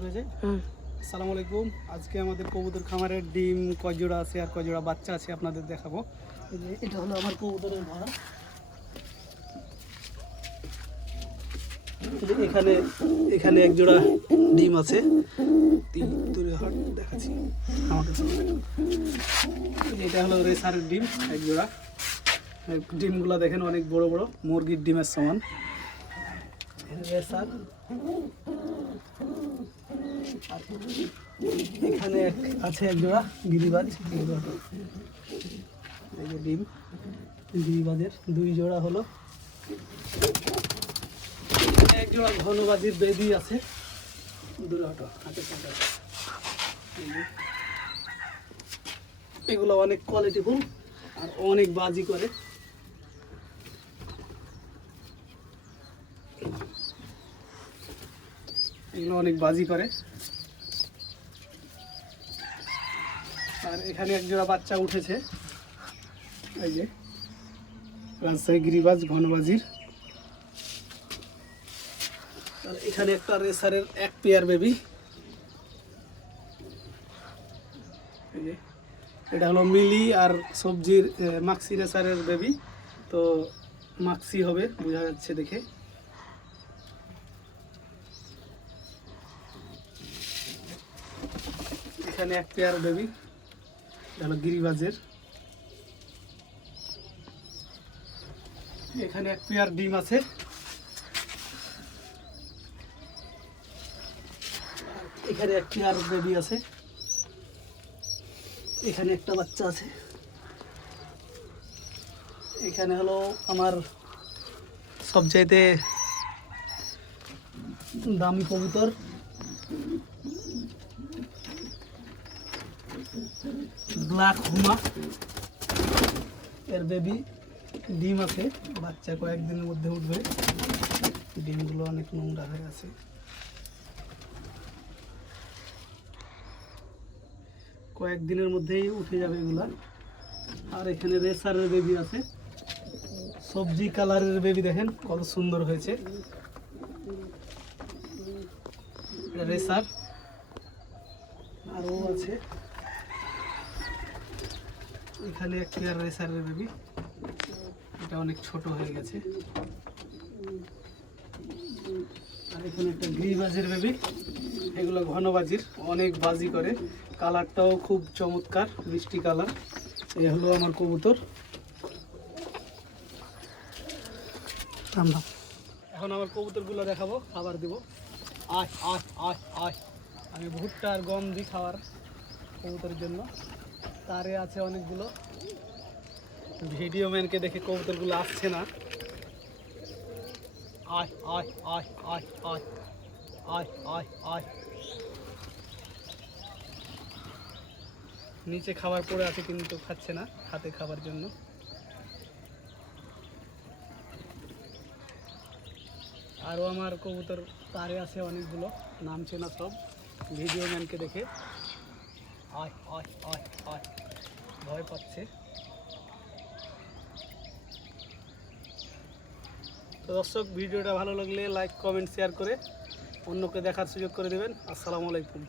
শুরু আসসালামু আলাইকুম। আজকে আমাদের কবুতর খামারের ডিম কয় জোড়া আছে আর কয় জোড়া বাচ্চা আছে আপনাদের দেখাবো। এটা হলো আমার কবুতরের ঘর। এখানে এখানে এক জোড়া ডিম আছে। তিন দূরে হাট দেখাচ্ছি এই এটা হলো রেসারের ডিম এক জোড়া। ডিমগুলো দেখেন অনেক বড় বড় মুরগির ডিমের সমান। রেসার এখানে আছে এক জোড়া গিরিবাজ এই যে ডিম, গিরিবাজের দুই জোড়া হলো। এক জোড়া ঘনবাজির বেবি আছে। যে। এগুলো অনেক কোয়ালিটিফুল আর অনেক বাজি করে। এগুলো অনেক বাজি করে। আর এখানে এক জোড়া বাচ্চা উঠেছে। এই যে, রাজশাহী গিরিবাজ ঘনবাজির। আর এখানে একটা রেসারের এক পেয়ার বেবি। এটা হলো মিলি আর সবজির মাক্সি রেসারের বেবি। তো মাক্সি হবে, বোঝা যাচ্ছে দেখে। এখানে এক পেয়ার এটা হলো গিরিবাজের। এখানে এক পেয়ার ডিম আছে। এখানে এক পেয়ার বেবি আছে। এখানে একটা বাচ্চা আছে। এখানে হলো আমার সবচাইতে দামি কবুতর। ব্ল্যাক হুমা এর বেবি ডিম আছে, বাচ্চা কয়েকদিনের মধ্যে উঠবে। ডিমগুলো অনেক নোংরা হয়ে আছে। কয়েকদিনের মধ্যেই উঠে যাবে এগুলা। আর এখানে রেসারের বেবি আছে। সবজি কালারের বেবি দেখেন, কত সুন্দর হয়েছে। রেসার। আরও আছে। এখানে এক পেয়ার রেসারের বেবি এটা অনেক ছোট হয়ে গেছে। আর এখানে একটা গ্রিবাজের বেবি এগুলো ঘন বাজির, অনেক বাজি করে। কালারটাও খুব চমৎকার, মিষ্টি কালার। এ হলো আমার কবুতর। এখন আমার কবুতরগুলো দেখাবো, খাবার দিব। আয় আয় আয় আয়। আমি ভুট্টা আর গম দিই খাবার কবুতরের জন্য। তারে আছে অনেকগুলো। ভিডিও ম্যানকে দেখে কবুতরগুলো আসছে না। নিচে খাবার পড়ে আছে, কিন্তু খাচ্ছে না হাতে খাবার জন্য। আরও আমার কবুতর তারে আছে অনেকগুলো, নামছে না সব। ভিডিও ম্যানকে দেখে। আয় আয় আয় আয়। ভয় পাচ্ছে। তো দর্শক, ভিডিওটা ভালো লাগলে লাইক কমেন্ট শেয়ার করে অন্যকে দেখার সুযোগ করে দেবেন। আসসালামু আলাইকুম।